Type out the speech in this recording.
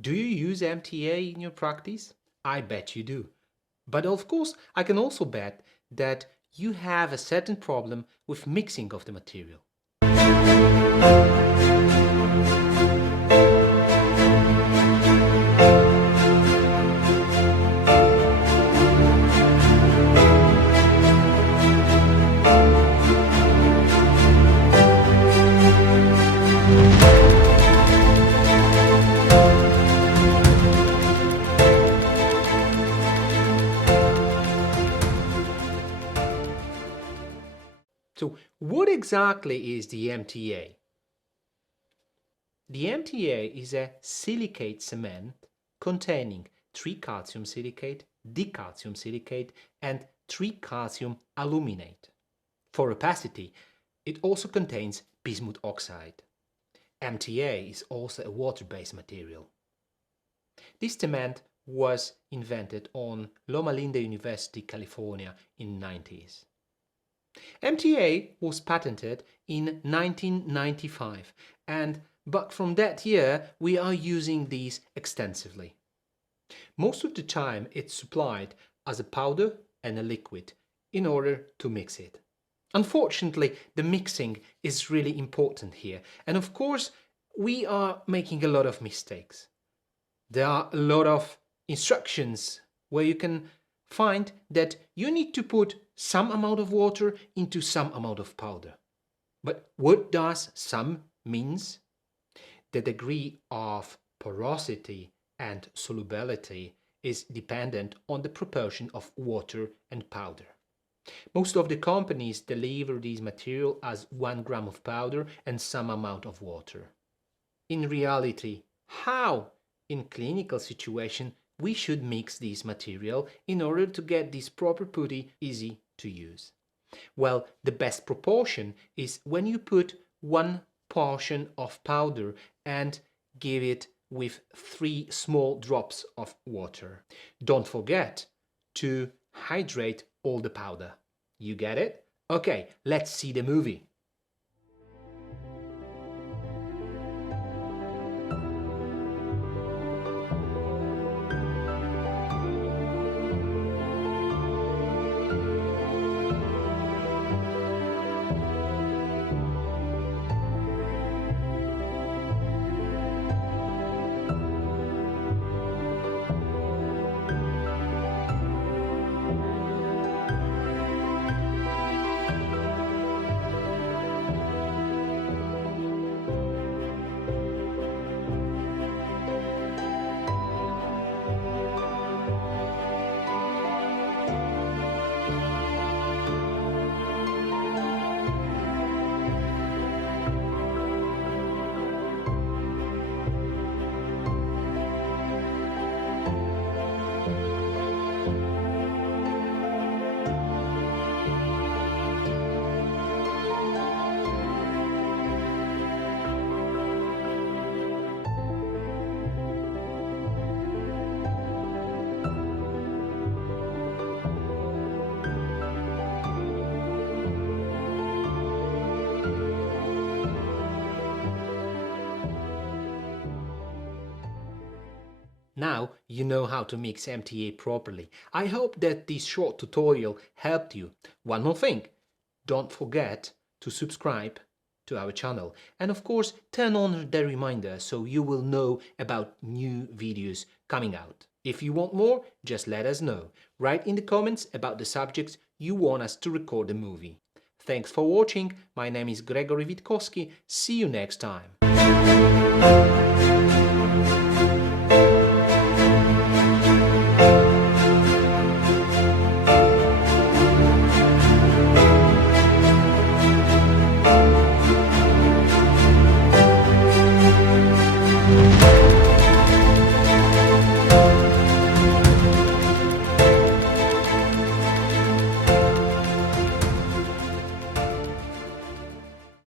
Do you use MTA in your practice? I bet you do. But of course, I can also bet that you have a certain problem with mixing of the material. So, what exactly is the MTA? The MTA is a silicate cement containing tricalcium silicate, dicalcium silicate, and tricalcium aluminate. For opacity, it also contains bismuth oxide. MTA is also a water-based material. This cement was invented on Loma Linda University, California in the 90s. MTA was patented in 1995 but from that year we are using these extensively. Most of the time it's supplied as a powder and a liquid in order to mix it. Unfortunately, the mixing is really important here, and of course we are making a lot of mistakes. There are a lot of instructions where you can find that you need to put some amount of water into some amount of powder. But what does some means? The degree of porosity and solubility is dependent on the proportion of water and powder. Most of the companies deliver this material as 1 gram of powder and some amount of water. In reality, how in clinical situation we should mix this material in order to get this proper putty easy to use? Well, the best proportion is when you put 1 portion of powder and give it with 3 small drops of water. Don't forget to hydrate all the powder. You get it? Okay, let's see the movie. Now you know how to mix MTA properly. I hope that this short tutorial helped you. One more thing, don't forget to subscribe to our channel and of course turn on the reminder so you will know about new videos coming out. If you want more, just let us know. Write in the comments about the subjects you want us to record a movie. Thanks for watching. My name is Gregory Witkowski. See you next time.